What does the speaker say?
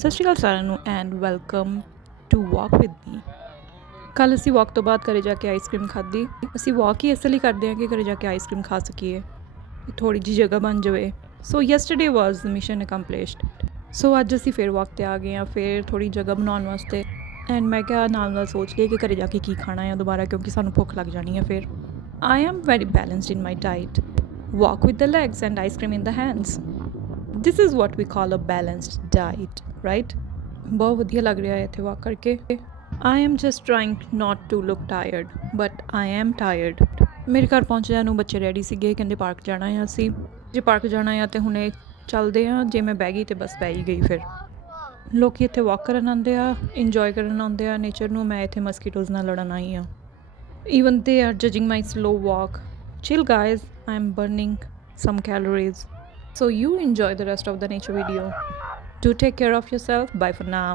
ਸਤਿ ਸ਼੍ਰੀ ਅਕਾਲ ਸਾਰਿਆਂ ਨੂੰ and welcome to walk with me. ਕੱਲ੍ਹ ਅਸੀਂ ਵਾਕ ਤੋਂ ਬਾਅਦ ਘਰੇ ਜਾ ਕੇ ਆਈਸਕ੍ਰੀਮ ਖਾਧੀ। ਅਸੀਂ ਵਾਕ ਹੀ ਇਸ ਲਈ ਕਰਦੇ ਹਾਂ ਕਿ ਘਰੇ ਜਾ ਕੇ ਆਈਸਕ੍ਰੀਮ ਖਾ ਸਕੀਏ, ਥੋੜ੍ਹੀ ਜਿਹੀ ਜਗ੍ਹਾ ਬਣ ਜਾਵੇ। ਸੋ ਯੈਸਟਰਡੇ ਵਾਜ਼ ਦ ਮਿਸ਼ਨ ਅਕੰਪਲਿਸ਼ਡ। ਸੋ ਅੱਜ ਅਸੀਂ ਫਿਰ ਵਾਕ 'ਤੇ ਆ ਗਏ ਹਾਂ, ਫਿਰ ਥੋੜ੍ਹੀ ਜਗ੍ਹਾ ਬਣਾਉਣ ਵਾਸਤੇ। ਐਂਡ ਮੈਂ ਕਿਹਾ ਨਾਲ ਸੋਚ ਲਈਏ ਕਿ ਘਰੇ ਜਾ ਕੇ ਕੀ ਖਾਣਾ ਹੈ ਦੁਬਾਰਾ, ਕਿਉਂਕਿ ਸਾਨੂੰ ਭੁੱਖ ਲੱਗ ਜਾਣੀ ਹੈ ਫਿਰ। I am very balanced in my diet, walk with the legs and ice cream in the hands. This is what we call a balanced diet, right? ਬਹੁਤ ਵਧੀਆ ਲੱਗ ਰਿਹਾ ਹੈ ਇੱਥੇ ਵਾਕ ਕਰਕੇ। I am just trying not to look tired, but I am tired. ਮੇਰੇ ਘਰ ਪਹੁੰਚਦਿਆਂ ਨੂੰ ਬੱਚੇ ਰੈਡੀ ਸੀਗੇ, ਕਹਿੰਦੇ ਪਾਰਕ ਜਾਣਾ ਆ ਅਸੀਂ। ਜੇ ਪਾਰਕ ਜਾਣਾ ਆ ਤਾਂ ਹੁਣੇ ਚੱਲਦੇ ਹਾਂ, ਜੇ ਮੈਂ ਬਹਿ ਗਈ ਤਾਂ ਬਸ ਪੈ ਹੀ ਗਈ। ਫਿਰ ਲੋਕ ਇੱਥੇ ਵਾਕ ਕਰਨ ਆਉਂਦੇ ਆ, ਇੰਜੋਏ ਕਰਨ ਆਉਂਦੇ ਆ ਨੇਚਰ ਨੂੰ। ਮੈਂ ਇੱਥੇ ਮਸਕੀਟੋਜ਼ ਨਾਲ ਲੜਨ ਆਈ ਹਾਂ। Even they are judging my slow walk. Chill guys, I'm burning some calories. So you enjoy the rest of the nature video. Do take care of yourself. Bye for now.